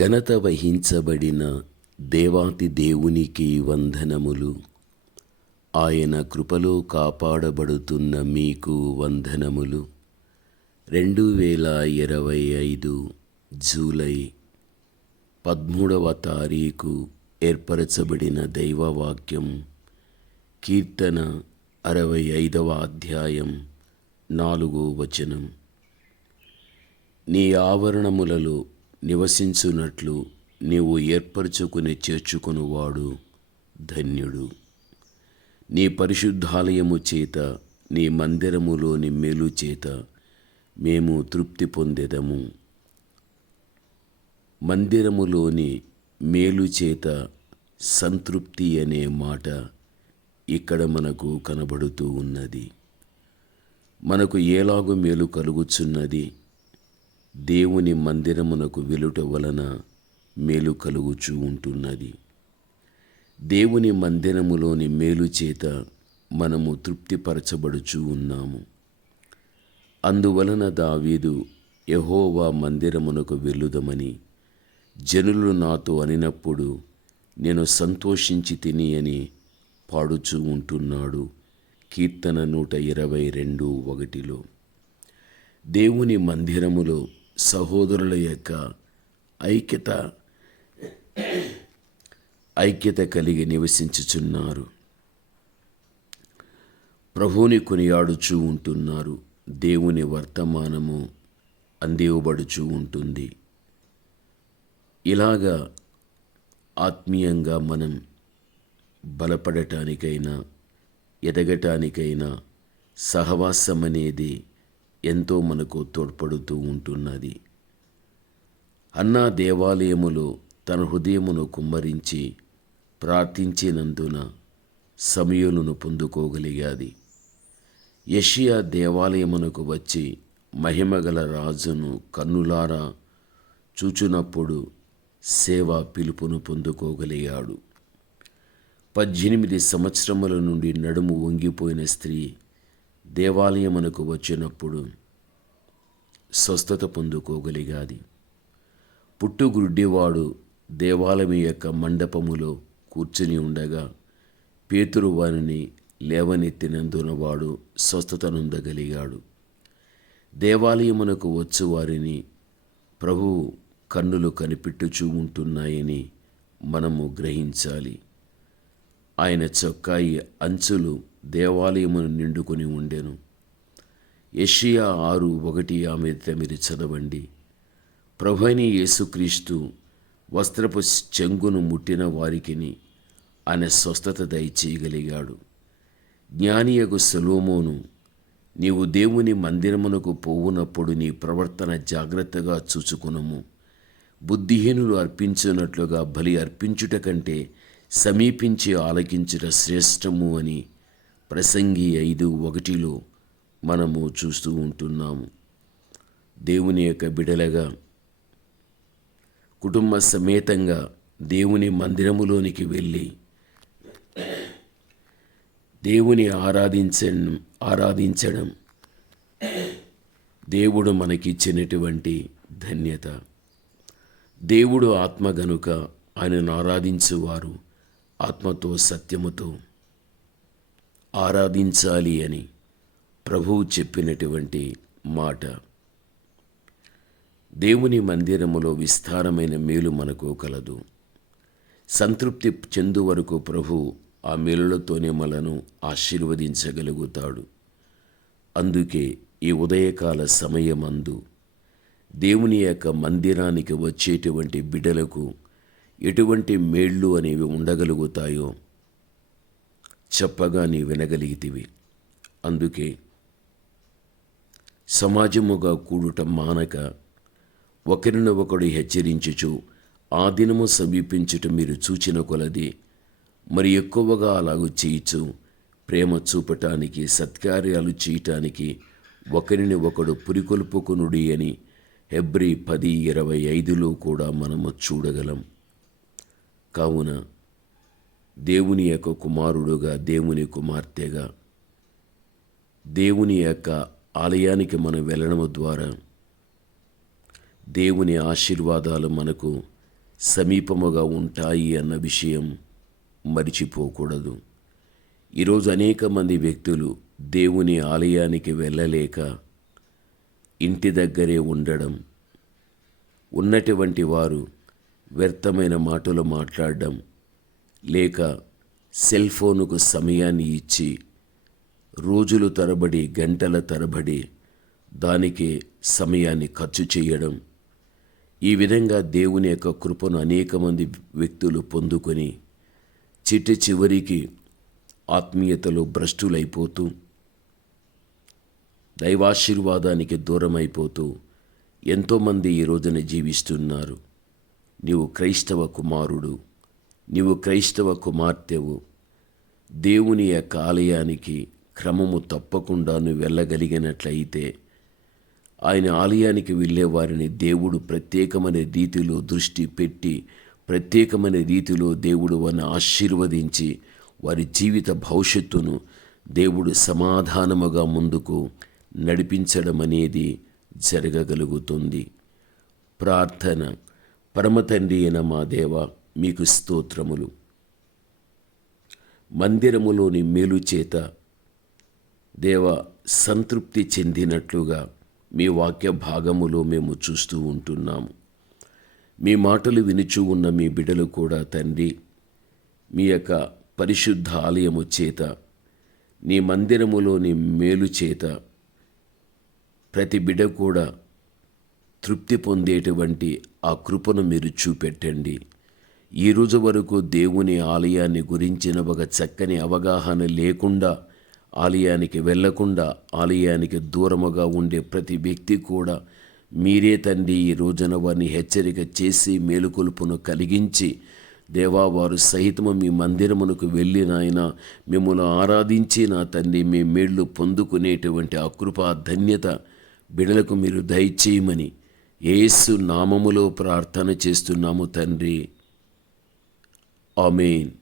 ఘనత వహించబడిన దేవాతి దేవునికి వందనములు. ఆయన కృపలో కాపాడబడుతున్న మీకు వందనములు. రెండు వేల ఇరవై ఐదు జూలై పదమూడవ తారీఖు ఏర్పరచబడిన దైవవాక్యం కీర్తన అరవై ఐదవ అధ్యాయం నాలుగో వచనం. నీ ఆవరణములలో నివసించున్నట్లు నీవు ఏర్పరచుకుని చేర్చుకునివాడు ధన్యుడు. నీ పరిశుద్ధాలయము చేత నీ మందిరములోని మేలు చేత మేము తృప్తి పొందెదము. మందిరములోని మేలు చేత సంతృప్తి అనే మాట ఇక్కడ మనకు కనబడుతూ ఉన్నది. మనకు ఏలాగు మేలు కలుగుచున్నది? దేవుని మందిరమునకు వెలుట వలన మేలు కలుగుచూ ఉంటున్నది. దేవుని మందిరములోని మేలు చేత మనము తృప్తిపరచబడుచూ ఉన్నాము. అందువలన దావీదు యహోవా మందిరమునకు వెళ్ళుదమని జనులు నాతో అనినప్పుడు నేను సంతోషించి తిని అని పాడుచూ ఉంటున్నాడు. కీర్తన నూట ఇరవై రెండు ఒకటిలో. దేవుని మందిరములో సహోదరుల యొక్క ఐక్యత ఐక్యత కలిగి నివసించుచున్నారు. ప్రభువుని కొనియాడుచూ ఉంటున్నారు. దేవుని వర్తమానము అందివబడుచూ ఉంటుంది. ఇలాగా ఆత్మీయంగా మనం బలపడటానికైనా ఎదగటానికైనా సహవాసం అనేది ఎంతో మనకు తోడ్పడుతూ ఉంటున్నది. అన్నా దేవాలయములో తన హృదయమును కుమ్మరించి ప్రార్థించినందున సమయులను పొందుకోగలిగాది. యషియా దేవాలయమునకు వచ్చి మహిమగల రాజును కన్నులారా చూచునప్పుడు సేవ పిలుపును పొందుకోగలిగాడు. పద్దెనిమిది సంవత్సరముల నుండి నడుము వంగిపోయిన స్త్రీ దేవాలయమునకు వచ్చినప్పుడు స్వస్థత పొందుకోగలిగాది. పుట్టుగుడ్డివాడు దేవాలయం యొక్క మండపములో కూర్చుని ఉండగా పేతురు వారిని లేవనెత్తినందున వాడు స్వస్థతనుందగలిగాడు. దేవాలయమునకు వచ్చు వారిని ప్రభువు కన్నులు కనిపెట్టుచూ ఉంటున్నాయని మనము గ్రహించాలి. ఆయన చొక్కాయి అంచులు దేవాలయమును నిండుకొని ఉండెను. యషియా ఆరు ఒకటి ఆమె మీరు చదవండి. ప్రభుని యేసుక్రీస్తు వస్త్రపు చెంగును ముట్టిన వారికిని ఆయన స్వస్థత దయచేయగలిగాడు. జ్ఞానియకు సొలోమోను నీవు దేవుని మందిరమునకు పోవునప్పుడు నీ ప్రవర్తన జాగ్రత్తగా చూచుకునము. బుద్ధిహీనులు అర్పించినట్లుగా బలి అర్పించుట కంటే సమీపించి ఆలకించుట శ్రేష్టము అని ప్రసంగి ఐదు ఒకటిలో మనము చూస్తూ ఉంటున్నాము. దేవుని యొక్క బిడలగా కుటుంబ సమేతంగా దేవుని మందిరములోనికి వెళ్ళి దేవుని ఆరాధించడం ఆరాధించడం దేవుడు మనకిచ్చినటువంటి ధన్యత. దేవుడు ఆత్మ గనుక ఆయనను ఆరాధించువారు ఆత్మతో సత్యముతో ఆరాధించాలి అని ప్రభువు చెప్పినటువంటి మాట. దేవుని మందిరములో విస్తారమైన మేలు మనకు కలదు. సంతృప్తి చెందు వరకు ప్రభు ఆ మేలులతోనే మనను ఆశీర్వదించగలుగుతాడు. అందుకే ఈ ఉదయకాల సమయమందు దేవుని యొక్క మందిరానికి వచ్చేటువంటి బిడలకు ఎటువంటి మేళ్ళు అనేవి ఉండగలుగుతాయో చెప్పగా నీ వినగలిగితివి. అందుకే సమాజముగా కూడుట మానక ఒకరిని ఒకడు హెచ్చరించుచు ఆ దినము సమీపించుట మీరు చూచిన కొలది మరి ఎక్కువగా అలాగూ చేయిచు ప్రేమ చూపటానికి సత్కార్యాలు చేయటానికి ఒకరిని ఒకడు పురికొల్పుకునుడి అని హెబ్రి పది ఇరవై ఐదులో కూడా మనము చూడగలం. కావున దేవుని యొక్క కుమారుడుగా దేవుని కుమార్తెగా దేవుని యొక్క ఆలయానికి మనం వెళ్ళడం ద్వారా దేవుని ఆశీర్వాదాలు మనకు సమీపముగా ఉంటాయి అన్న విషయం మరిచిపోకూడదు. ఈరోజు అనేక మంది వ్యక్తులు దేవుని ఆలయానికి వెళ్ళలేక ఇంటి దగ్గరే ఉండడం ఉన్నటువంటి వారు వ్యర్థమైన మాటలు మాట్లాడడం లేక సెల్ ఫోనుకు సమయాన్ని ఇచ్చి రోజులు తరబడి గంటల తరబడి దానికి సమయాన్ని ఖర్చు చేయడం ఈ విధంగా దేవుని యొక్క కృపను అనేక మంది వ్యక్తులు పొందుకొని చిట్టి చివరికి ఆత్మీయతలో భ్రష్టులైపోతూ దైవాశీర్వాదానికి దూరమైపోతూ ఎంతోమంది ఈ రోజున జీవిస్తున్నారు. నీవు క్రైస్తవ కుమారుడు. నీవు క్రైస్తవ కుమార్తెవు. దేవుని యొక్క ఆలయానికి క్రమము తప్పకుండా నువ్వు వెళ్ళగలిగినట్లయితే ఆయన ఆలయానికి వెళ్ళే వారిని దేవుడు ప్రత్యేకమైన రీతిలో దృష్టి పెట్టి ప్రత్యేకమైన రీతిలో దేవుడు వారిని ఆశీర్వదించి వారి జీవిత భవిష్యత్తును దేవుడు సమాధానముగా ముందుకు నడిపించడం అనేది జరగగలుగుతుంది. ప్రార్థన. పరమతండ్రి అయిన మా దేవ మీకు స్తోత్రములు. మందిరములోని మేలు చేత దేవ సంతృప్తి చెందినట్లుగా మీ వాక్య భాగములో మేము చూస్తూ ఉంటున్నాము. మీ మాటలు వినుచూ ఉన్న మీ బిడలు కూడా తండ్రి మీ యొక్క పరిశుద్ధ ఆలయము చేత నీ మందిరములోని మేలు చేత ప్రతి బిడ కూడా తృప్తి పొందేటువంటి ఆ కృపను మీరు చూపెట్టండి. ఈ రోజు వరకు దేవుని ఆలయాన్ని గురించిన ఒక చక్కని అవగాహన లేకుండా ఆలయానికి వెళ్ళకుండా ఆలయానికి దూరముగా ఉండే ప్రతి వ్యక్తి కూడా మీరే తండ్రి ఈ రోజున వారిని హెచ్చరిక చేసి మేలుకొలుపును కలిగించి దేవా వారు సహితము మీ మందిరమునకు వెళ్ళి నాయన మిమ్మల్ని ఆరాధించి నా తండ్రి మీ మేళ్ళు పొందుకునేటువంటి అకృపా ధన్యత బిడలకు మీరు దయచేయమని ఏసు నామములో ప్రార్థన చేస్తున్నాము తండ్రి. Amen.